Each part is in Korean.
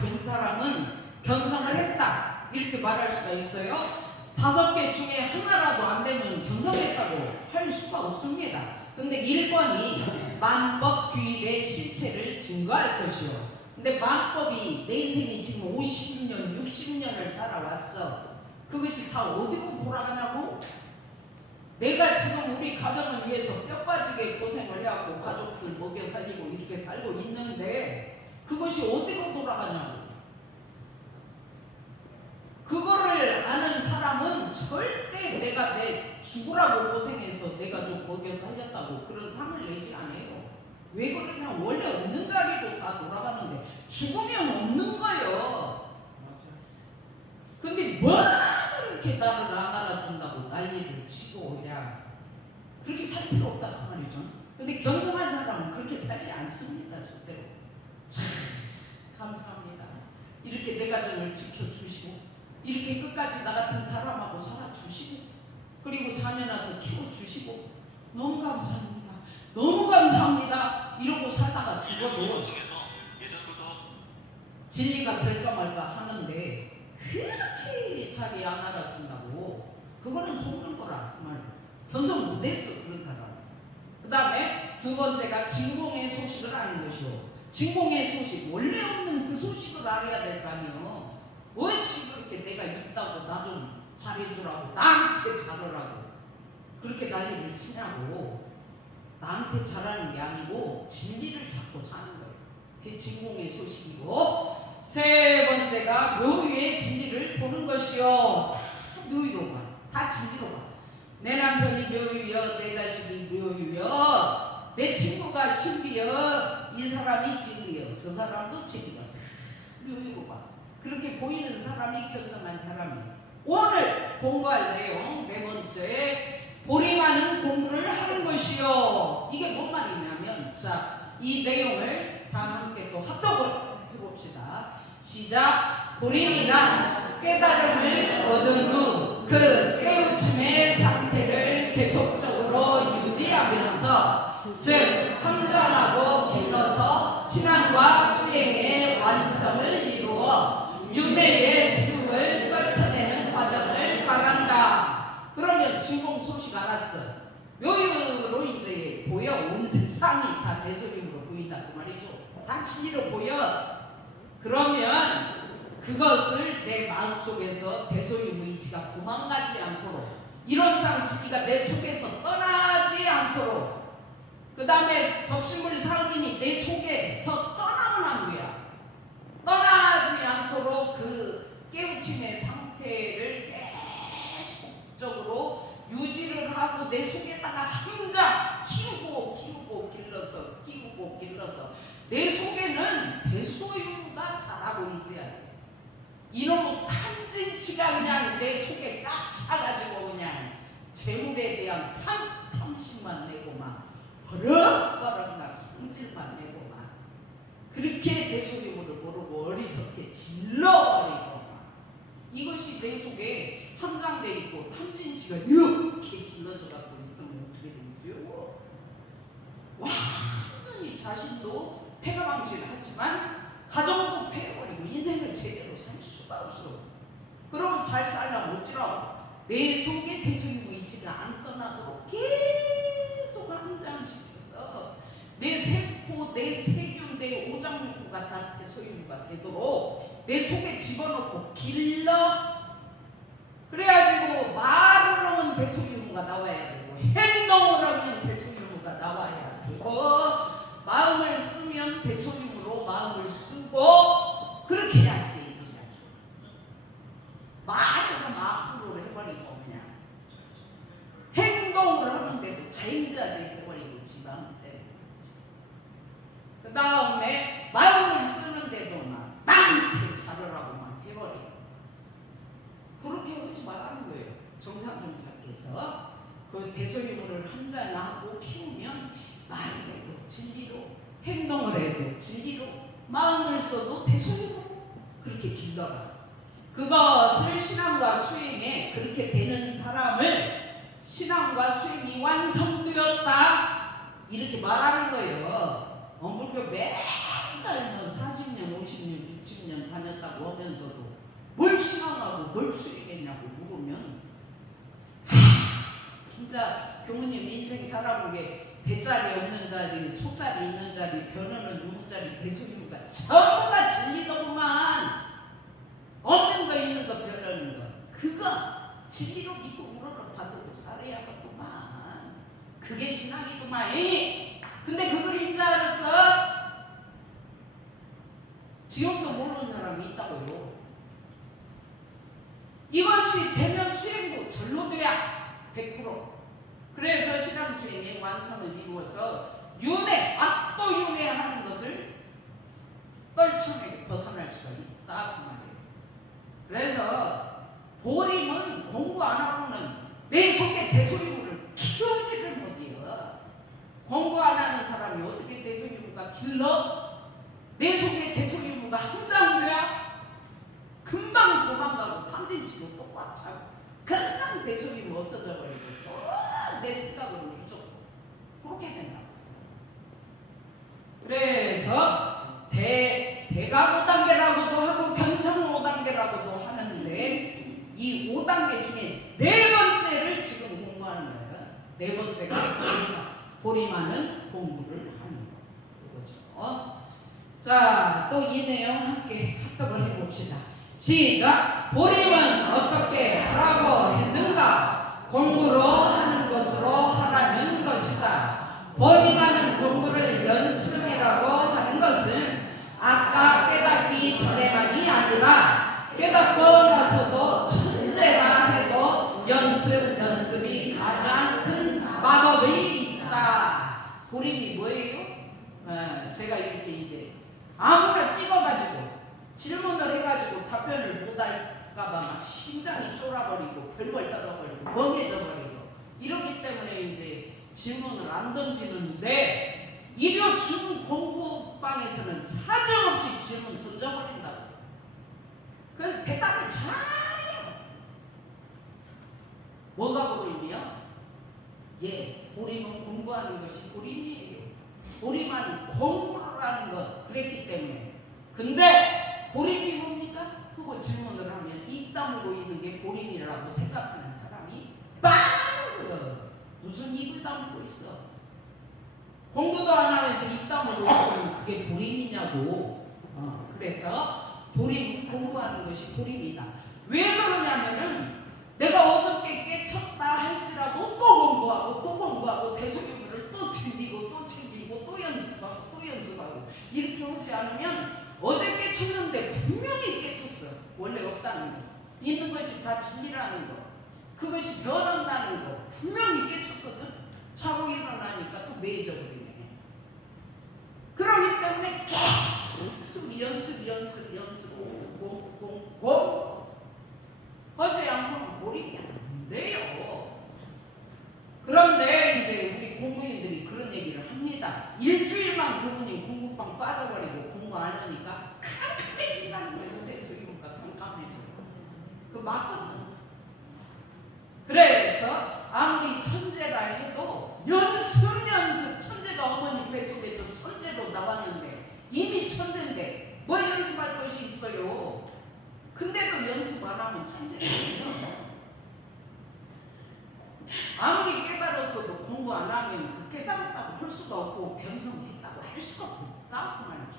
된 사람은 견성을 했다 이렇게 말할 수가 있어요. 5개 중에 하나라도 안 되면 견성했다고 할 수가 없습니다. 근데 1번이 만법규일의 실체를 증거할 것이요. 근데 만법이 내 인생이 지금 50년, 60년을 살아왔어. 그것이 다 어디로 돌아가냐고? 내가 지금 우리 가정을 위해서 뼈 빠지게 고생을 해갖고 가족들 먹여 살리고 이렇게 살고 있는데 그것이 어디로 돌아가냐고. 그거를 아는 사람은 절대 내가 내 죽으라고 고생해서 내가 좀 먹여 살렸다고 그런 상을 내지 않아요. 왜 그러냐? 원래 없는 자리로 다 돌아가는데 죽으면 없는 거예요. 근데 뭐라 그렇게 나를 안 알아준다고 난리를 치고 그냥 그렇게 살 필요 없다 그 말이죠. 근데 견성한 사람은 그렇게 살지 않습니다. 절대로. 참 감사합니다. 이렇게 내 가정을 지켜주시고 이렇게 끝까지 나 같은 사람하고 살아주시고 그리고 자녀 낳아서 키워주시고 너무 감사합니다. 너무 감사합니다. 이러고 살다가 죽어도 진리가 될까 말까 하는데 그렇게 자기 안 알아준다고 그거는 속는 거라 그 말이에요. 견성 못했어 그런 사람. 그 다음에 2번째가 진공의 소식을 아는 것이요. 진공의 소식 원래 없는 그 소식을 알아야 될 거 아니에요. 무엇이 그렇게 내가 있다고 나 좀 잘해주라고 나한테 잘하라고 그렇게 난리를 치냐고. 나한테 잘하는 게 아니고 진리를 찾고 사는 거예요. 그게 진공의 소식이고 3번째가 묘유의 진리를 보는 것이요. 다 묘유로 봐. 다 진리로 봐. 내 남편이 묘유여 내 자식이 묘유여 내 친구가 신비여 이 사람이 진리여 저 사람도 진리여 묘유로 봐. 그렇게 보이는 사람이 견성한 사람이에요. 오늘 공부할 내용 4번째 보림하는 공부를 하는 것이요. 이게 뭔 말이냐면 자, 이 내용을 다 함께 또 합독을 해봅시다. 시작. 보림이란 깨달음을 얻은 후 그 깨우침의 상태를 계속적으로 유지하면서 즉 함정하고 길러서 신앙과 수행의 완성을 이루어 윤회의 수를 떨쳐내는 과정을 말한다. 그러면 진공 소식 알았어. 묘유로 이제 보여. 온 세상이 다 대소림으로 보인다 그 말이죠. 다 진리로 보여. 그러면 그것을 내 마음속에서 대소유무이치가 도망가지 않도록 이론상 진리가 내 속에서 떠나지 않도록 그 다음에 법신물 사은님이 내 속에서 떠나면 안 돼요. 떠나지 않도록 그 깨우침의 상태를 계속적으로 유지를 하고 내 속에다가 항상 키우고 길러서 내 속에는 대소유가 자라고 있어야 돼. 이놈의 탐진치가 그냥 내 속에 꽉 차가지고 그냥 재물에 대한 탐심만 내고 막 버럭버럭 막 성질만 내고 막 그렇게 대소유물을 모르고 어리석게 질러버리고 막 이것이 내 속에 함장돼 있고 탐진치가 이렇게 길러져 갖고 있으면 어떻게 되겠어요? 완전히 자신도 폐가방지하지만 가정도 패해버리고 인생을 제대로 살 수가 없어. 그러면 잘 살려면 어찌라고 내 속에 대소유무이치가 안 떠나도록 계속 함장시켜서 내 세포, 내 세균, 내 오장육부가 다 대소유무가 되도록 내 속에 집어넣고 길러. 그래가지고 말을 하면 대소유무가 나와야 되고 행동을 하면 대소유무가 나와야 되고 마음을 쓰면 대소유무로 마음을 쓰고 그렇게 해야지. 말을 하면 앞으로 해버리고 그냥 행동을 하는데도 자인자재 해버리고 지방 때문에 그 다음에 마음을 쓰는데도 막 나한테 잘하라고 막 해버리고 그렇게 하지 말라는 거예요. 정상종사께서 그 대소유무를 함장하고 키우면 말을 해도 진리로 행동을 해도 진리로 마음을 써도 대소유무로 그렇게 길러라. 그것을 신앙과 수행에 그렇게 되는 사람을 신앙과 수행이 완성되었다 이렇게 말하는 거예요. 원불교 맨날 40년 50년 60년 다녔다고 하면서도 뭘 신앙하고 뭘 수행했냐고 물으면 진짜 교무님 인생 살아본 게 대자리 없는 자리, 소자리 있는 자리, 변하는 유무자리, 대소유무가 전부 다 진리더구만. 없는 거 있는 거 변하는 거 그거 진리로 믿고 우러러 받고 살아야겠구만. 그게 신앙이구만. 근데 그걸 인자로서 지옥도 모르는 사람이 있다고요. 이것이 되면 수행도 절로 돼야 100%. 그래서 신앙 수행의 완성을 이루어서 윤회, 압도윤회하는 것을 떨쳐내고 벗어날 수가 있다 그 말이에요. 그래서 보림은 공부 안 하고는 내 속에 대소유무를 키우지를 못해요. 공부 안 하는 사람이 어떻게 대소유무가 길러? 내 속에 대소유무가 한장돼야 금방 도망가고 탐진치고 또 꽉 차고 금방 대소유무 없어져 버리고 또 내 생각으로 훌쩍 그렇게 된다. 그래서 대가 5단계라고도 하고 견성 5단계라고도 하는데 이 5단계 중에 네 번째를 지금 공부하는 거예요. 네 번째가 보림하는 공부를 하는 거죠. 자, 또 이 내용 함께 합독을 해봅시다. 시작! 보림은 어떻게 하라고 했는가? 공부로 하는 것으로 하라는 것이다. 보림하는 공부를 연습이라고 하는 것은 아까 깨닫기 전에만이 아니라 깨닫고 나서도 천재라 해도 연습이 가장 큰 마법이 있다. 보림이 뭐예요? 제가 이렇게 이제 아무나 찍어가지고 질문을 해가지고 답변을 못할까봐 막 심장이 쫄아버리고 별걸 떨어버리고 멍해져버리고 이러기 때문에 이제 질문을 안 던지는데 일요 중 공부방에서는 사정없이 질문 던져버린다고. 그 대답을 잘해요. 뭐가 보림이요? 보림은 공부하는 것이 보림이에요. 보림하는 공부를 하는 것 그랬기 때문에. 근데 보림이 뭡니까? 하고 질문을 하면 입 다물고 있는 게 보림이라고 생각하는 사람이 빵! 무슨 입을 다물고 있어? 공부도 안 하면서 입 다물고 있으면 그게 보림이냐고. 그래서 보림, 공부하는 것이 보림이다. 왜 그러냐면은 내가 어저께 깨쳤다 할지라도 또 공부하고 대소유무를 또 챙기고 또 연습하고 이렇게 하지 않으면 어제 깨쳤는데 분명히 깨쳤어. 원래 없다는 거. 있는 것이 다 진리라는 거. 그것이 변한다는 거. 분명히 깨쳤거든. 자고 일어나니까 또 매해져버리네. 그러기 때문에 계속 연습 공부 하지 않고는 몰입이 안 돼요. 그런데 이제 우리 공부인들이 그런 얘기를 합니다. 일주일만 교무님 공부방 빠져버리고 공부 안 하니까 깜깜해진다는 거예요. 내 소유가 깜깜해져. 그 맞거든. 그래서 아무리 천재라 해도 연습 천재가 어머니 뱃속에서 천재로 나왔는데 이미 천재인데 뭘 연습할 것이 있어요. 근데도 연습 안 하면 천재예요. 아무리 깨달았어도 공부 안 하면 그 깨달았다고 할 수가 없고 견성했다고 할 수가 없다 그 말이죠.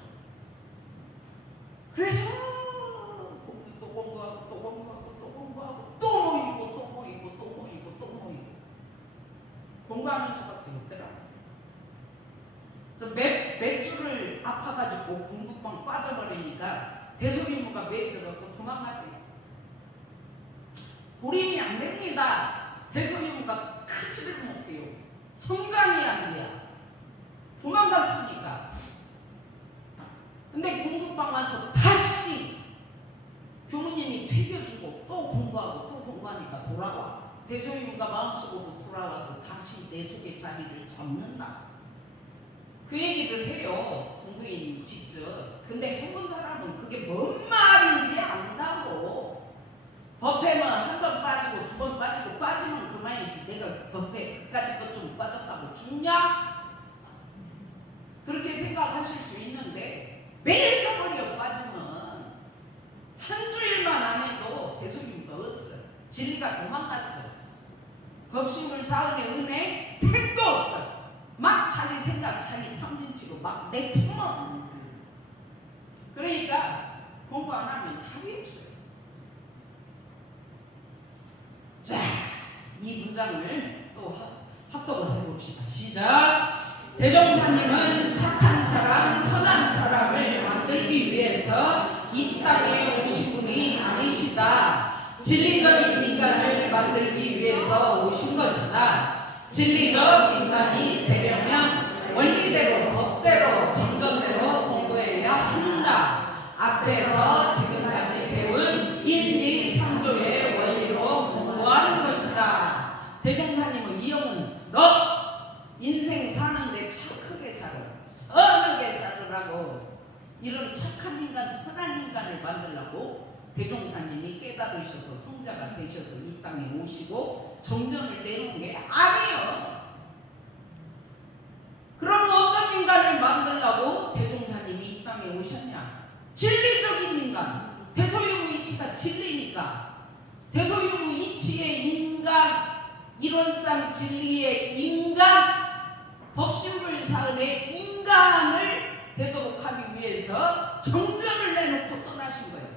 그래서 또 공부하고 또 모이고 공부하는 수밖에 없더라. 그래서 몇 주를 아파가지고 공부방 빠져버리니까 대소유무가 매해져갖고 도망가대요. 보림이 안 됩니다. 대소유무가 크지를 못해요. 성장이 안 돼요. 도망갔으니까. 근데 공부방 와서 다시 교무님이 챙겨주고 또 공부하니까 돌아와. 대소유무가 마음속으로 돌아와서 다시 내 속의 자리를 잡는다. 그 얘기를 해요. 공부인이 직접. 근데 해본 사람은 그게 뭔 말인지 안다고. 법회만 한 번 빠지고 두 번 빠지고 빠지면 그만이지. 내가 법회 그까짓 것 좀 빠졌다고 죽냐? 그렇게 생각하실 수 있는데 매일 저버려 빠지면 진리가 도망갔어. 법신불 사은의 은혜 택도 없어. 막 자기 생각 자기 탐진치고 막 내품어. 그러니까 공부 안 하면 답이 없어요. 자, 이 문장을 또 합독을 해봅시다. 시작. 대종사님은 착한 사람, 선한 사람을 만들기 위해서 이 땅에 오신 분이 아니시다. 진리적인 인간을 만들기 위해서 오신 것이다. 진리적 인간이 되려면 원리대로, 법대로, 정전대로 공부해야 한다. 앞에서 지금까지 배운 1, 2, 3조의 원리로 공부하는 것이다. 대종사님은 이 형은 너 인생 사는데 착하게 살아, 선하게 살으라고, 이런 착한 인간, 선한 인간을 만들라고 대종사님이 깨달으셔서 성자가 되셔서 이 땅에 오시고 정전을 내놓은 게 아니에요. 그럼 어떤 인간을 만들라고 대종사님이 이 땅에 오셨냐? 진리적인 인간. 대소유무 이치가 진리니까 대소유무 이치의 인간, 이론상 진리의 인간, 법신불 사은의 인간을 되도록 하기 위해서 정전을 내놓고 떠나신 거예요.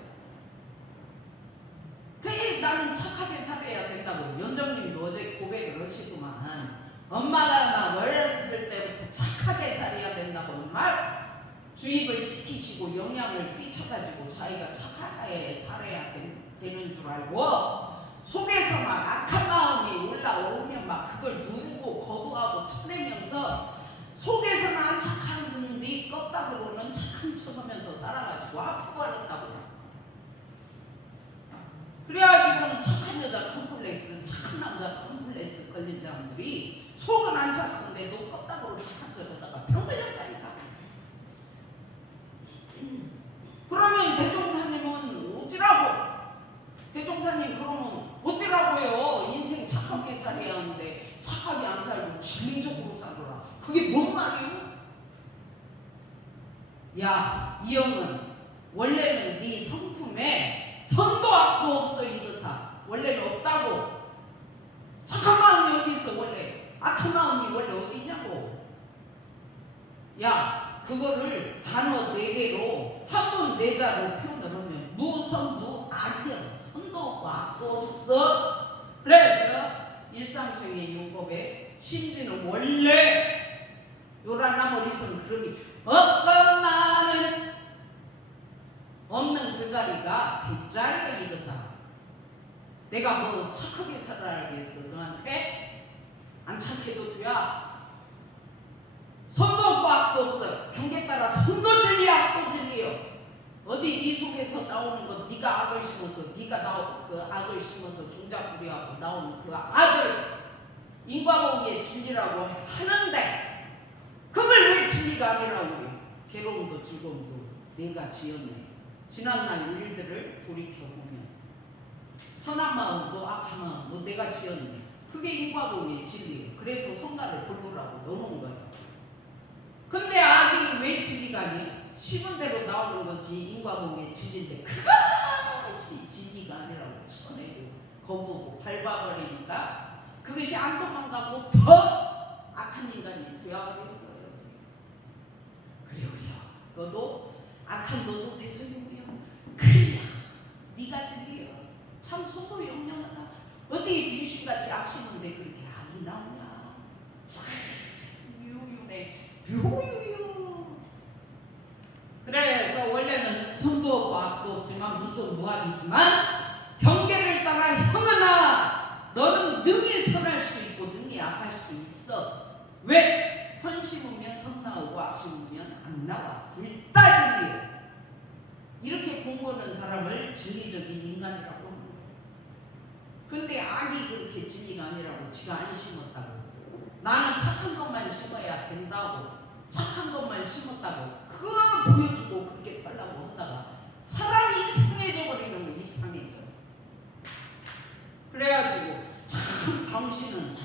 그래, 나는 착하게 살아야 된다고. 연정님도 어제 고백을 하시구만. 엄마가 나 어렸을 때부터 착하게 살아야 된다고 막 주입을 시키시고 영향을 끼쳐가지고 자기가 착하게 살아야 되는 줄 알고 속에서 막 악한 마음이 올라오면 막 그걸 누르고 거부하고 쳐내면서 속에서는 안 착한데 껍데기로는 착한 척하면서 살아가지고 아프버렸다고. 그래가지고는 착한 여자 컴플렉스, 착한 남자 컴플렉스 걸린 사람들이 속은 안 착한데 너 껍데기로 착한 척하다가 병 걸렸다니까. 그러면 대종사님은 어찌라고? 대종사님 그러면 어찌라고요? 인생 착하게 살아야 하는데 착하게 안 살고 진리적으로 살아라. 그게 뭔 말이에요? 야, 이 형은 원래는 네 성품에 선도 악도 없어. 이거사 원래는 없다고. 착한 마음이 어디 있어? 원래 악한 마음이 원래 어디 있냐고. 야, 그거를 단어 4개로 한 번 4자로 표현을 하면 무선무 악이야. 선도 없고 악도 없어. 그래서 일상생의 용법에 심지는 원래 요란나머리선 그름이 없건만은 없는 그 자리가 대자리가 이거사. 내가 뭐 착하게 살아야겠어 너한테? 안 착해도 돼야. 선도 없고 악도 없어. 경계 따라 선도 진리 악도 진리요. 어디 네 속에서 나오는 것, 네가 악을 심어서 네가 그 악을 심어서 종자부리하고 나오는 그 악을 인과보기에 진리라고 하는데 그걸 왜 진리가 아니라고 그래? 괴로움도 즐거움도 내가 지었네. 지난날 일들을 돌이켜보면 선한 마음도 악한 마음도 내가 지었네. 그게 인과보기의 진리예요. 그래서 성가를 부르라고 넣어놓은 거예요. 근데 악이 왜 진리가 아니에요? 심은 대로 나오는 것이 인과보기의 진리인데 그것이 진리가 아니라고 쳐내고 거부고 밟아버리니까 그것이 안 도망가고 더 악한 인간이 되어버리는 거예요. 그래 너도 악한 너도 내 소용이야. 그래야 네가 진리야. 참 소소영령하다. 어떻게 귀신같이 악심인데 그렇게 악이 나오냐. 참 유유네. 유유. 그래서 원래는 선도 없고 악도 없지만 무소무학이지만 경계를 따라 형은아 너는 능히 선할 수 있고 능히 악할 수 있어. 왜? 선 심으면 선 나오고 악 심으면 악 나와. 둘 다 진리예요. 이렇게 공부하는 사람을 진리적인 인간이라고 합니다. 근데 악이 그렇게 진리가 아니라고 지가 안 심었다고. 나는 착한 것만 심어야 된다고. 착한 것만 심었다고 그거 보여주고 그렇게 살라고 하다가 사람이 이상해져 버리는 거. 이상해져. 그래가지고 참 당신은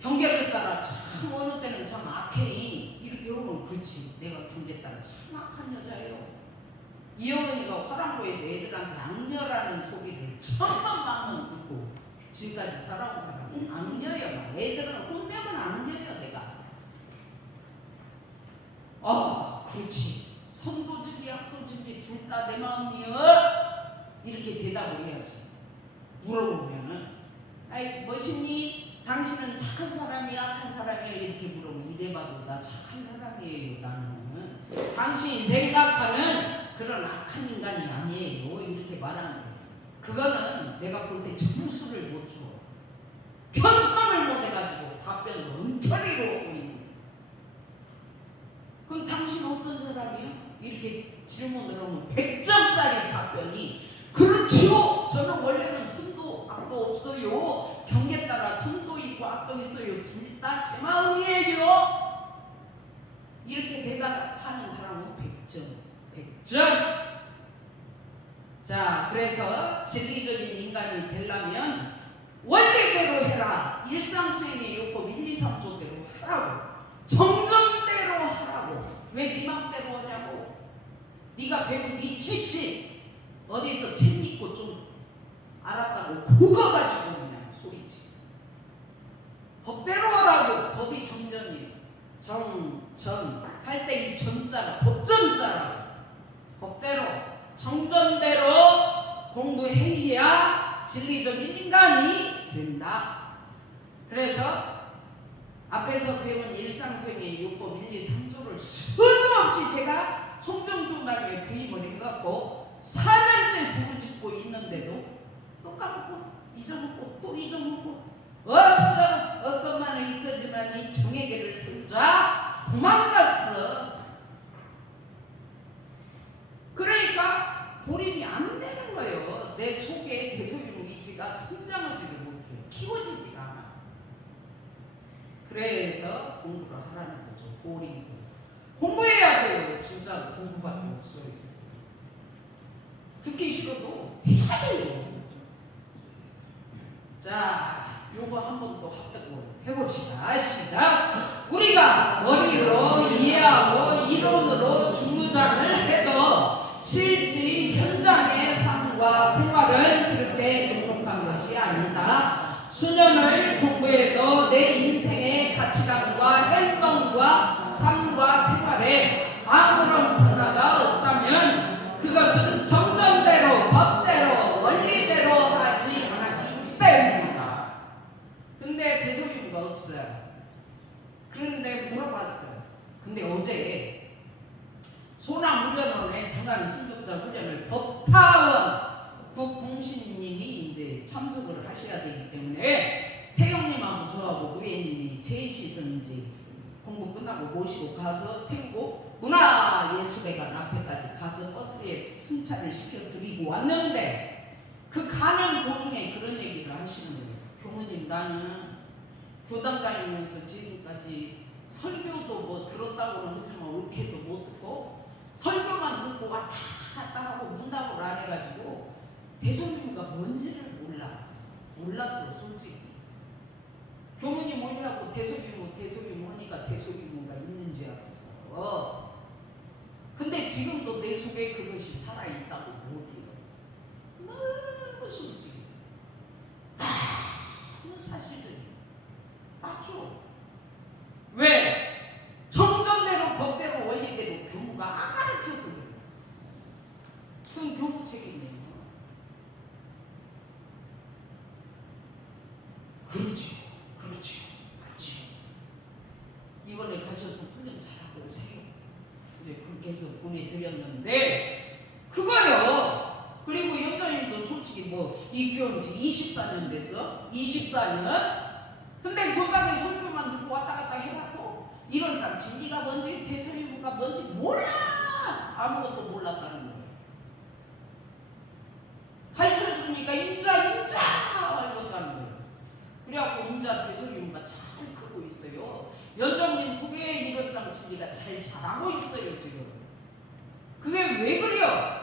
경계를 따라 참 어느 때는 참 악해. 이렇게 오면 그렇지 내가 경계 따라 참 악한 여자예요. 이 어머니가 화랑고에서 애들한테 악녀라는 소리를 천만만번 듣고 지금까지 살아온 사람은 악녀야. 막 애들은 혼내면 악녀야 내가. 그렇지. 선도집이 악도집이 둘 다 내 마음이여. 이렇게 대답을 해야지. 물어보면은 아이 멋있니? 당신은 착한 사람이야 악한 사람이야? 이렇게 물어보면 이래봐도 나 착한 사람이에요. 나는 당신이 생각하는 그런 악한 인간이 아니에요. 이렇게 말하는 거예요. 그거는 내가 볼 때 점수를 못 줘. 편성을 못 해가지고 답변을 엉터리로 하고 있는 거예요. 그럼 당신 어떤 사람이요? 이렇게 질문을 하면 100점짜리 답변이 그렇지요. 저는 원래는 선도 악도 없어요. 경계 따라 선도 있고 악도 있어요. 둘 다 제 마음이에요. 이렇게 대답하는 사람은 100점. 100점. 자, 그래서 진리적인 인간이 되려면 원리대로 해라. 일상수행의 요법 1, 2, 3조대로 하라고. 정전대로 하라고. 왜 네 맘대로 하냐고. 네가 배운 네 치치 어디서 책 읽고 좀 알았다고 그거 가지고 그냥 소리치. 법대로 하라고. 법이 정전이에요. 전 할 때 이 전자가 법전자라고. 법대로 정전대로 공부해야 진리적인 인간이 된다. 그래서 앞에서 배운 일상수행의 요법 1, 2, 3조를 수도 없이 제가 송정도나무에 부임을 해갖고 4년째 부르짖고 있는데도 또 까먹고 잊어먹고 또 잊어먹고 없어. 어떤만은 있어지만 이 정의계를 세우자 도망갔어. 그러니까 보림이 안 되는 거예요. 내 속에 대소유무 의지가 성장하지를 못해요. 키워지지가 않아. 그래서 공부를 하라는 거죠. 보림. 공부해야 돼요. 진짜로 공부밖에 없어요. 듣기 싫어도 해야 돼요. 자, 요거 한 번 또 합독을 해봅시다. 시작. 우리가 머리로 이해하고 이론으로 주장을 해도 실제 현장의 삶과 생활은 그렇게 행복한 것이 아니다. 수년을 공부해도 내 인생의 가치관과 행동과 삶과 생활에 아무런 변화가 없다면 그것은 정전대로 법대로 원리대로 하지 않았기 때문이다. 근데 대소유무가 없어요. 그런데 물어봤어요. 근데 어제 소남훈련원에 전환 승급자 훈련을 법타원 국공신님이 이제 참석을 하셔야 되기 때문에 태영님하고 저하고 노예님이 셋이서 이제 공부 끝나고 모시고 가서 태우고 문화예술회관 앞에까지 가서 버스에 승차를 시켜드리고 왔는데 그 가는 도중에 그런 얘기를 하시는 거예요. 교무님, 나는 교당 다니면서 지금까지 설교도 뭐 들었다고는 하지만 옳게도 못 듣고 설교만 듣고 왔다 갔다 하고 문답을 안 해가지고 대소유무가 뭔지를 몰랐어요. 솔직히 교무님 오시라고 대소유무 하니까 대소유무가 있는지 알았어. 근데 지금도 내 속에 그것이 살아있다고 못해요. 너무 솔직히 너무 사실은 맞죠. 왜? 정전대로 법대로 원리대로 교무가 안 가르쳐서 그래요. 그건 교무 책임이에요. 그렇죠. 맞죠. 이번에 가셔서 훈련 잘하고 오세요. 이제 그렇게 해서 보내드렸는데 그거요. 그리고 영장님도 솔직히 뭐 입교한 지 24년 돼서 24년 근데 교당에 설교만 듣고 왔다 갔다 해갖고 이런 참 진리가 뭔지 대소유무가 뭔지 몰라. 아무것도 몰랐다는 거예요. 가르쳐주니까 인자 이러고 가는 거예요. 그래갖고 인자 대소유무가 잘 크고 있어요. 연정님 속에 이런 참 진리가 잘 자라고 있어요. 지금 그게 왜 그래요?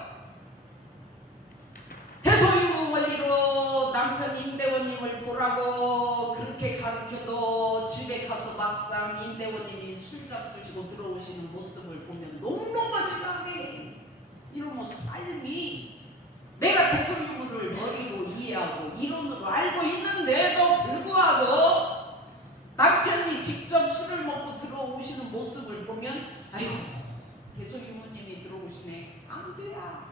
대소유무 원리로 남편 임대원님을 보라고 그렇게 가르쳐도 집에 가서 막상 임대원님이 술 잡수시고 들어오시는 모습을 보면 너무 마지막에 이러면 삶이 내가 대소유무를 머리로 이해하고 이론으로 알고 있는데도 불구하고 남편이 직접 술을 먹고 들어오시는 모습을 보면 아이고 대소유무님이 들어오시네 안 돼야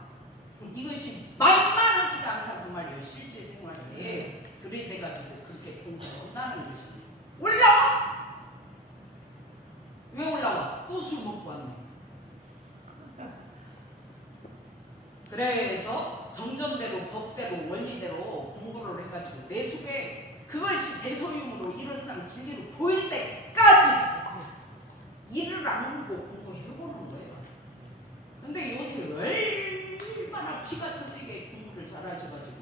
이것이 만만하지가 않다고 말이에요. 실제 생활에 들이대가지고 그렇게 공부한다는 것이 올라와. 왜 올라와? 또 술 먹고 왔네. 그래서 정전대로 법대로 원리대로 공부를 해가지고 내 속에 그것이 대소유무로 이론상 진리로 보일 때까지 이를 악물고 공부해보는 거예요. 근데 요새 얼마나 피가 터지게 공부를 잘하셔가지고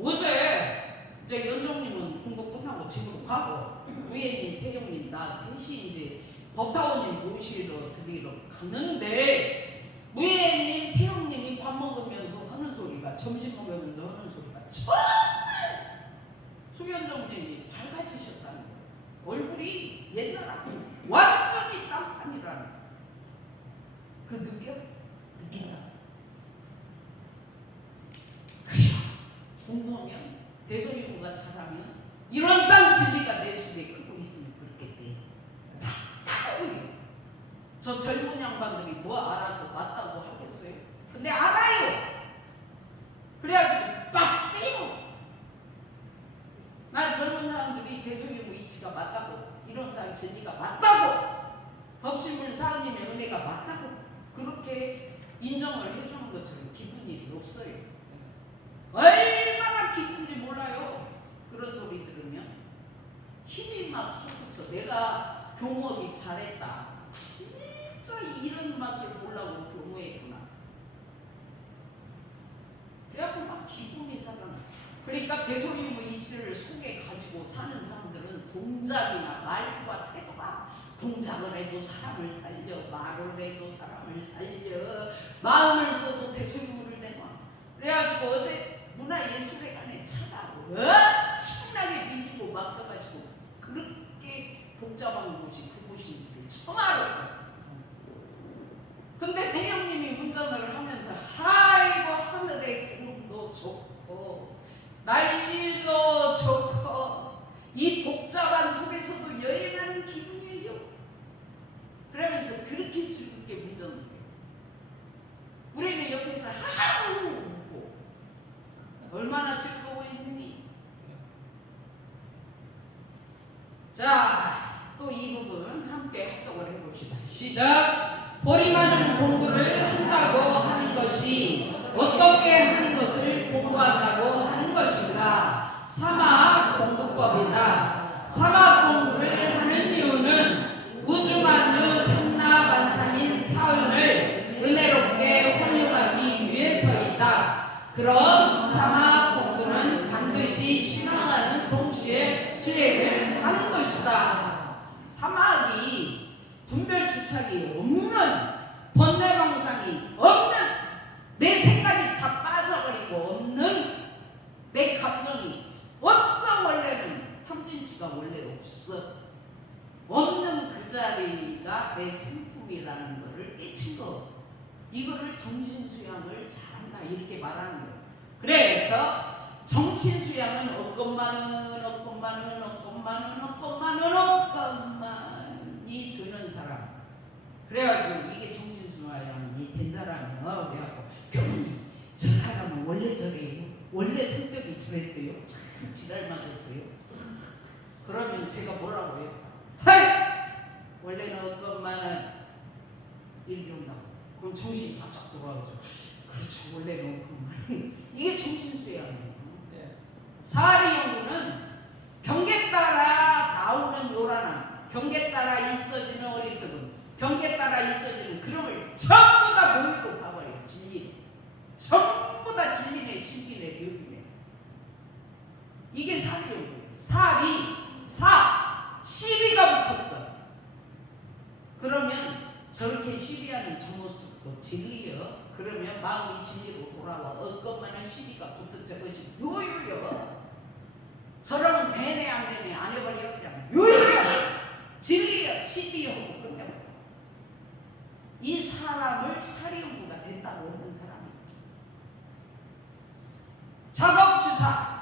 어제 이제 연정님은 공부 끝나고 집으로 가고 우예님, 태경님 나 셋이 이제 법타원님 모시러 드리러 가는데 무예님, 태영님이 밥 먹으면서 하는 소리가 점심 먹으면서 하는 소리가 정말 수연정님이 밝아지셨다는 거예요. 얼굴이 옛날하고 완전히 딴판이라는 그 느낀다. 그래요. 공부하면 대소유무가 잘하면 이론상 진리가 내 속에 크고 있으면 그렇게 돼. 맞다고요. 저 젊은 양반들이 뭐 알아서 맞다고 하겠어요? 근데 알아요. 그래가지고 빡 때려. 난 젊은 사람들이 대소유무 이치가 맞다고 이론상 진리가 맞다고 법신물 사은님의 은혜가 맞다고 그렇게 인정을 해주는 것처럼 기쁜 일이 없어요. 얼마나 기쁜지 몰라요. 그런 소리 들으면 힘이 막 솟구쳐. 내가 교무하기 잘했다. 진짜 이런 맛을 보려고 교무했구나. 그래갖고 막 기분이 살아나. 그러니까 대소유무 이치를 속에 가지고 사는 사람들은 동작이나 말과 태도가 동작을 해도 사람을 살려, 말을 해도 사람을 살려, 마음을 써도 대소유무를 내놔. 그래가지고 어제 문화예술회관에 차가 엄청나게 밀리고 막혀가지고 그렇게 복잡한 곳이 그곳인지를 처음 알았어요. 근데 대형님이 운전을 하면서 아이고 하늘의 구름도 좋고 날씨도 좋고 이 복잡한 속에서도 여행하는 기분이에요. 그러면서 그렇게 즐겁게 운전을 해요. 우리는 옆에서 하하우 웃고 얼마나 즐거워했니? 자, 또 이 부분 함께 합독을 해봅시다. 시작! 보리마는 공부를 한다고 하는 것이 어떻게 하는 것을 공부한다고 하는 것인가? 사막 공부법이다. 사막 공부를 하는 이유는 우주만유 삼라반상인 사은을 은혜롭게 활용하기 위해서이다. 그런 사막 공부는 반드시 신앙하는 동시에 수행을 하는 것이다. 사막이 분별주착이 없는 번뇌망상이 없는 내 생각이 다 빠져버리고 없는 내 감정이 없어. 원래는 탐진치가 원래 없어. 없는 그 자리가 내 생품이라는 것을 깨친 거. 이거를 정신수양을 잘한다 이렇게 말하는 거예요. 그래서 정신수양은 억건만이 되는 사람. 그래가지고 이게 정신수양이 된 사람이요. 그래갖고 교수님 저 사람은 원래 저래요. 원래 성격이 저랬어요. 참 지랄 맞았어요. 그러면 제가 뭐라고 해요? 하이! 원래는 억건만은 이렇게 온다고. 그럼 정신이 바짝 돌아가죠. 그렇죠. 원래는 억건만. 이게 정신수양이에요. 사리연구는 경계 따라 나오는 요란함, 경계 따라 있어지는 어리석음, 경계 따라 있어지는 그럼을 전부 다 모이고 가버려요. 진리. 전부 다 진리네, 신비네, 묘비네. 이게 사리연구예요. 시비가 붙었어. 그러면 저렇게 시비하는 저 모습도 진리여. 그러면 마음이 진리로 돌아와. 억건만한 시비가 붙은 저것이 묘유여. 저러면 되네 안 되네 안 해버려. 그냥 묘유여. 진리여. 시비여 하고 끝내버려. 이 사람을 사리연구가 된다고 하는 사람이 작업주사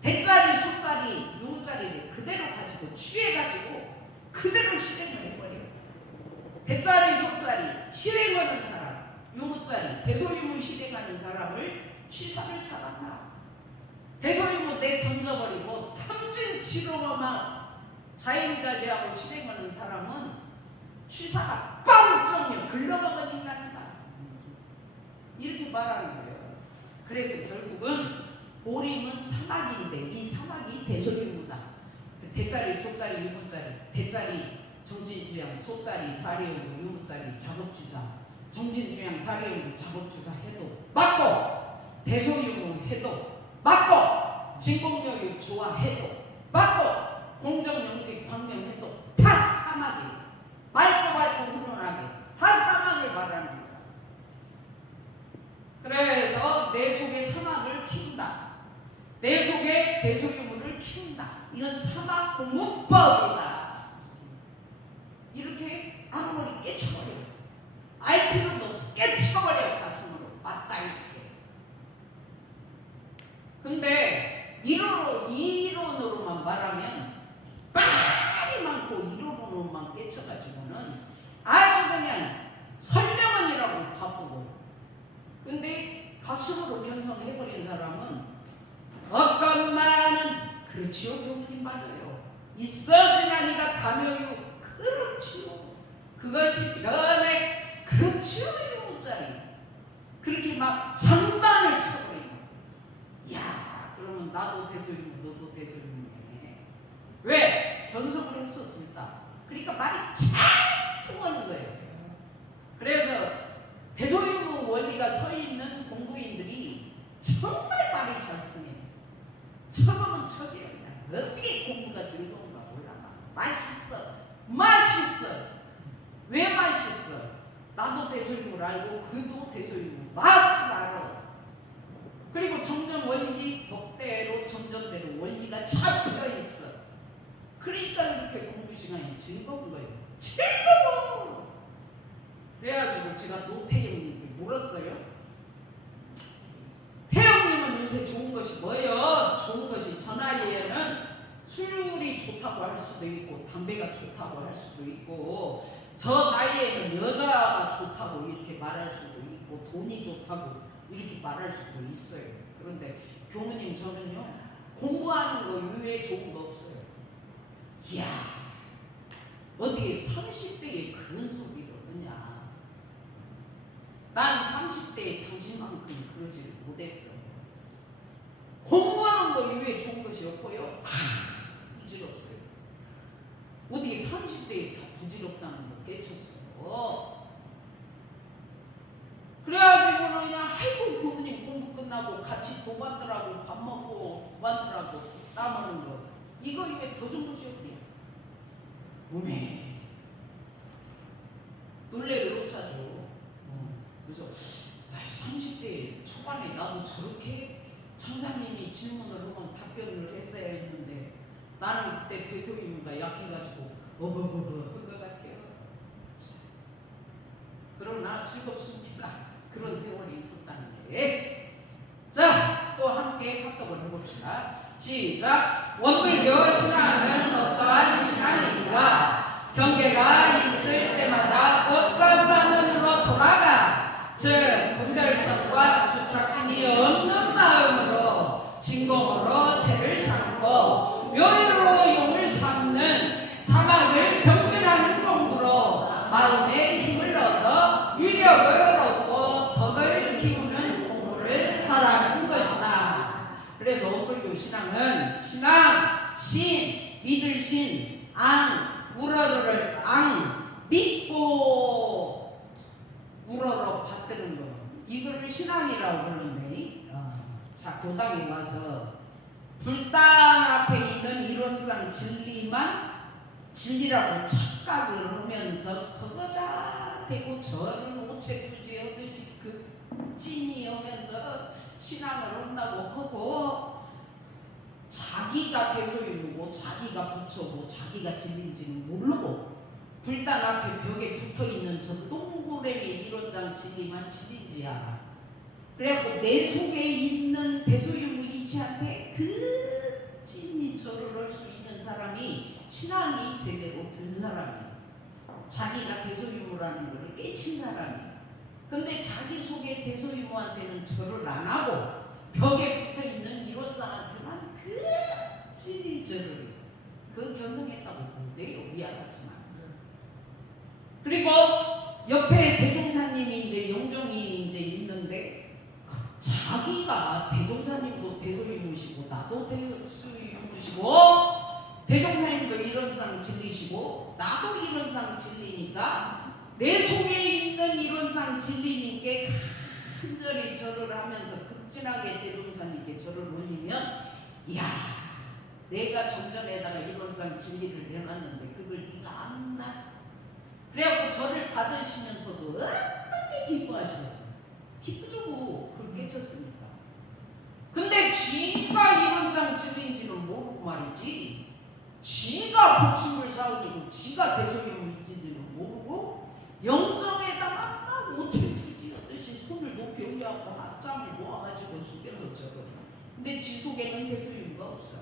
대짜리, 소짜리, 유무짜리를 그대로 가지고 취해가지고 그대로 실행을 해버려요. 대짜리, 소짜리 실행하는 사람, 유무짜리, 대소유무 실행하는 사람을 취사를 잘한다. 대소유무 내 던져버리고 탐진치로만 자행자재하고 실행하는 사람은 취사가 빵점이요. 글러먹은 인간이다. 이렇게 말하는 거예요. 그래서 결국은 보림은 사막인데 이 사막이 대소유무다. 대짜리, 소짜리, 유무짜리, 대짜리, 정진주양, 소짜리, 사리연구, 유무짜리, 작업주사, 정진주양, 사리연구, 작업주사 해도 맞고, 대소유무 해도 맞고, 진공요유 조화해도 맞고, 공정영직 광명해도 다 사막이에요. 맑고 훈훈하게 다 사막을 말하는 거예요. 그래서 내 속에 사막을 키운다. 내 속에 대소유무를 키운다. 이건 사막 공부법이다. 이렇게 아무리 깨쳐버려. 알 필요도 없어. 깨쳐버려. 가슴으로. 맞다 이렇게. 근데 이론으로만 말하면 말이 많고 이론으로만 깨쳐가지고는 아주 그냥 설명원이라고 바쁘고, 근데 가슴으로 견성해버린 사람은 어건만은 그렇지요 교수님 맞아요. 있어지나니가 다묘유 그렇지요. 그것이 변해 그렇지요 유무짜리. 그렇게 막 장반을 쳐버리고, 야 그러면 나도 대소유무 너도 대소유무네. 왜? 견성을 했어 둘 다. 그러니까 말이 잘 통하는 거예요. 그래서 대소유무 원리가 서 있는 공부인들이 정말 말이 잘 통해요. 처음은 척이에요. 어떻게 공부가 즐거운가 몰라. 맛있어. 왜 맛있어? 나도 대소유무를 알고 그도 대소유무 맛을 알아. 그리고 점점 원리 법대로 점점대로 원리가 잡혀 있어. 그러니까 이렇게 공부 시간이 즐거운 거예요. 즐거워. 그래가지고 제가 노태영님께 물었어요. 태영님은 요새 좋은 것이 뭐예요? 좋은 것이 저 나이에는 술이 좋다고 할 수도 있고 담배가 좋다고 할 수도 있고 저 나이에는 여자가 좋다고 이렇게 말할 수도 있고 돈이 좋다고 이렇게 말할 수도 있어요. 그런데 교무님 저는요 공부하는 거 이외에 좋은 거 없어요. 이야 어떻게 30대에 그런 소리를 하냐. 난 30대에 당신만큼 그러지를 못했어. 공부하는 거 이외에 좋은 것이 없고요. 다 부질없어요. 어떻게 30대에 다 부질없다는 거 깨쳤어요. 그래가지고는 그냥 아이고 교수님 공부 끝나고 같이 도반들하고 밥 먹고 도반들하고 따먹는 거 이거 이외에 더 좋은 것이 없대요. 오메 놀래를 놓자죠. 그래서 30대 초반에 나도 저렇게 청사님이 질문을 하면 답변을 했어야 했는데 나는 그때 대소유무가 약해가지고 어버버버 한 것 같아요. 그러나 즐겁습니다. 그런 세월이 있었다는 게. 자, 또 함께 합독을 해봅시다. 시작. 원불교 신앙은 어떠한 신앙인가? 경계가 있을 때마다 억간반응으로 돌아가, 즉 분별성과執着心이 없는 마음으로 진공으로 죄를 삼고 묘유로 용을 삼는 사막을 병진하는 공부로 마음의 힘을 얻어 위력을 얻고 덕을 키우는 공부를 하라는 것이다. 그래서 원불교 신앙은 신앙, 신, 믿을 신, 앙, 우러러를 앙, 믿고 우러러 받드는 거. 이거를 신앙이라고 그러는데, 자 교당에 와서 불단 앞에 있는 이론상 진리라고 착각을 하면서 그거다 대고 저를 오체투지 하듯이 그 찐이 오면서 신앙을 한다고 하고 자기가 대소유무고 자기가 부처고 자기가 진리인지는 모르고 불단 앞에 벽에 붙어있는 저 동그라미 이론상 진리만 진리인지야. 그래갖고 내 속에 있는 대소유무 이치한테 그진히 절을 할 수 있는 사람이 신앙이 제대로 든 사람이에요. 자기가 대소유무라는 걸 깨친 사람이에요. 근데 자기 속에 대소유무한테는 절을 안 하고 벽에 붙어있는 이론사한테만 그진히 절을 해요. 그 견성했다고 본대요. 미안하지만. 그리고 옆에 대종사님이 이제 영정이 이제 있는데 자기가 대종사님도 대소유무시고 나도 대소유무시고 대종사님도 이론상 진리시고 나도 이론상 진리니까 내 속에 있는 이론상 진리님께 간절히 절을 하면서 극진하게 대종사님께 절을 올리면 이야 내가 정전에다가 이론상 진리를 내놨는데 그걸 네가 안나? 그래갖고 절을 받으시면서도 어떻게 기뻐하시겠어요? 기쁘죠. 그걸 깨쳤으니까. 근데 지가 이론상 진리인지는 모르고 말이지 지가 복심을 사오니고 지가 대소유무인지는 모르고 영정에다가 막 오천투지 하듯이 손을 높이 올려갖고 낮잠을 모아가지고 숙여서 절을. 근데 지 속에는 대소유무가 없어.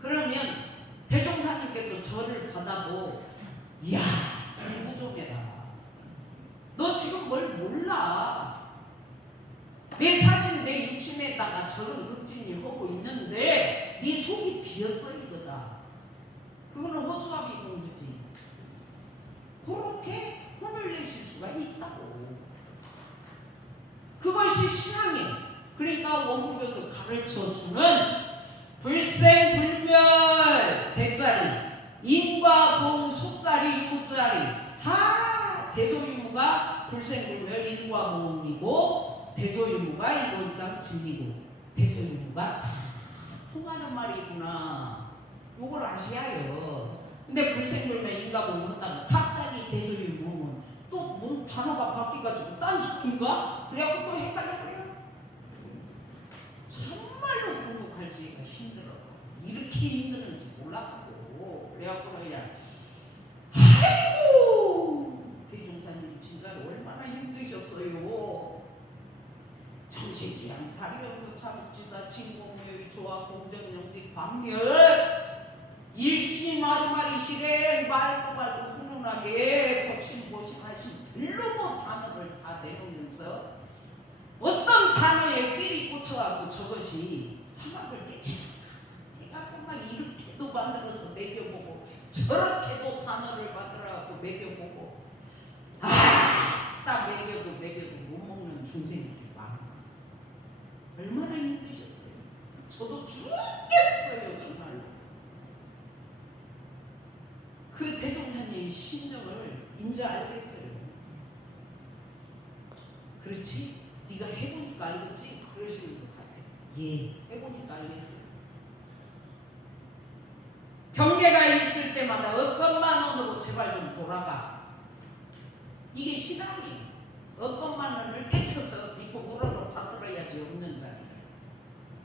그러면 대종사님께서 절을 받아도 이야 공부 좀 해라. 너 지금 뭘 몰라. 내 사진 내 유침에다가 저런 극진이 하고 있는데 네 속이 비었어 이거사. 그거는 허수아비 공부지. 그렇게 혼을 내실 수가 있다고. 그것이 신앙이에요. 그러니까 원불교에서 가르쳐주는 불생불멸 대자리 인과 본 소자리 유자리 다 대소유무가 불생불멸 인과 본이고 대소유무가 이론상 진리고 대소유무가 다 통하는 말이구나. 요걸 아셔야요. 근데 불생불멸 인과 본을 하다가 갑자기 대소유무 또 뭔 단어가 바뀌어가지고 딴 소리인가? 그래갖고 또 헷갈려버려요. 정말로 공독하기가 힘들어. 이렇게 힘드는지 몰랐고 그래갖고 그냥 아이고 대종사님 진짜 얼마나 힘드셨어요. 정치귀양 사리연구 참지사 진공묘의 조합 공정영직 광렬 일심아르마리 실행 말고 훈훈하게 법심보심하신 별로 단어를 다 내놓으면서 어떤 단어에 삘이 꽂혀갖고 저것이 사막을 깨치는가. 내가 막 이렇게도 만들어서 매겨보고 저렇게도 단어를 만들어갖고 매겨보고 딱 매겨도 못 먹는 중생들이 많아. 얼마나 힘드셨어요. 저도 죽겠어요 정말로. 그 대종사님 심정을 인제 알겠어요. 그렇지? 네가 해보니까 알겠지? 그러시는 것 같아. 예, 해보니까 알겠어요. 경계가 있을 때마다 억건만원으로 제발 좀 돌아가. 이게 신앙이에요. 억건만원을 깨쳐서 믿고 물어로 받들어야지 없는 자리.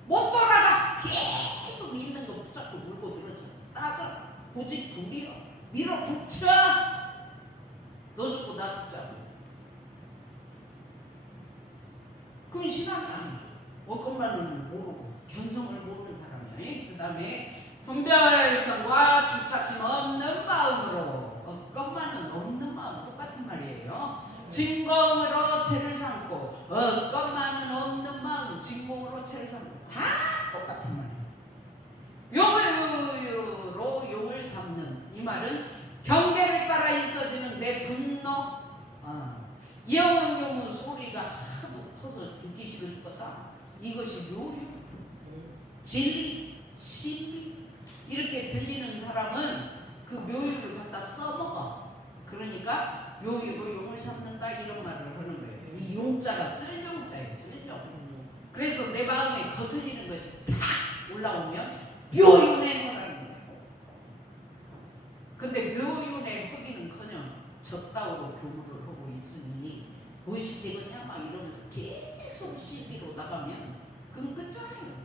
못 돌아가. 계속 있는 거 붙잡고 물고 들어져. 따져. 고집 부려. 밀어붙여. 너 죽고 나 죽자고. 그건 신앙이 아니죠. 억건만은 모르고 견성을 모르는 사람이야. 그 다음에 분별성과 집착심 없는 마음으로 억건만은 없는 마음 똑같은 말이에요. 진공으로 죄를 삼고 억건만은 없는 마음 진공으로 죄를 삼고 다 똑같은 말이에요. 용으로 용을 삼는 이 말은 경계를 따라 있어지는 내 분노. 영은 소리가 하도 커서 듣기 싫어 죽겠다. 이것이 묘유, 진리, 신리 이렇게 들리는 사람은 그 묘유를 갖다 써먹어. 그러니까 묘유로 용을 삼는다 이런 말을 하는 거예요. 이 용자가 쓸용자예요. 쓸용. 그래서 내 마음에 거슬리는 것이 탁 올라오면 묘윤의 허라는 거예요. 근데 묘윤의 허기는커녕 적다우로 교무를 하고 있으니 무엇이 되겠냐 막 이러면서 계속 시비로 나가면 그건 끝장이에요.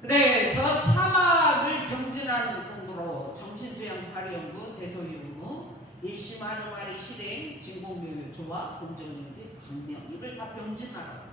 그래서 사막을 병진하는 공부로 정신주양 사리연구 대소유무 일심아르마리 실행 진공묘유 조화, 공정경제, 광명 이걸 다 병진하라고.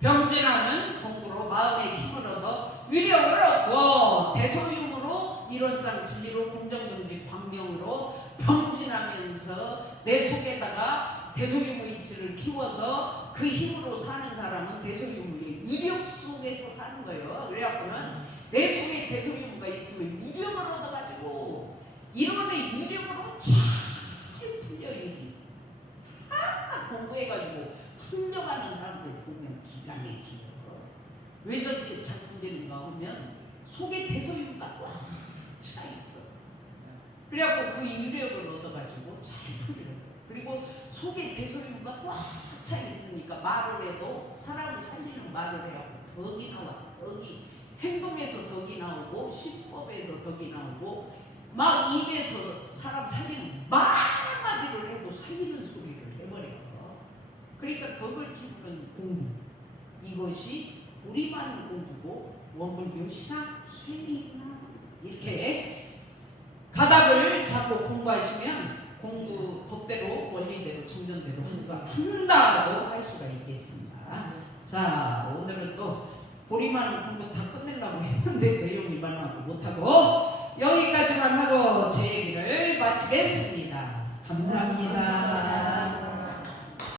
병진하는 공부로 마음의 힘을 얻어 위력을 얻고 대소육으로 이론상 진리로 공정경제, 광명으로 병진하면서 내 속에다가 대소유무 이치를 키워서 그 힘으로 사는 사람은 대소유무의 위력 속에서 사는 거예요. 그래갖고는 내 속에 대소유무가 있으면 위력을 얻어가지고 이론의 위력으로 잘 풀려 일이 하나 공부해가지고 풀려가는 사람들 보면 기가 막혀요. 왜 저렇게 잘 풀리는가 하면 속에 대소유무가 꽉 차 있어. 그래갖고 그 위력을 얻어가지고 잘 풀려요. 그리고 속에 대소유무가 꽉 차 있으니까 말을 해도 사람을 살리는 말을 해갖고 덕이 나와. 덕이 행동에서 덕이 나오고 시법에서 덕이 나오고 막 입에서 사람 살리는 말 한마디를 해도 살리는 소리를 해버려요. 그러니까 덕을 키우는 공부, 이것이 우리만 공부고 원불교 신학 수행이구나. 이렇게 가닥을 잡고 공부하시면 공부 법대로 원리대로 정전대로 한다고 할 수가 있겠습니다. 자, 오늘은 또 보리만 공부 다 끝내려고 했는데 내용이 많아서 못하고 여기까지만 하고 제 얘기를 마치겠습니다. 감사합니다.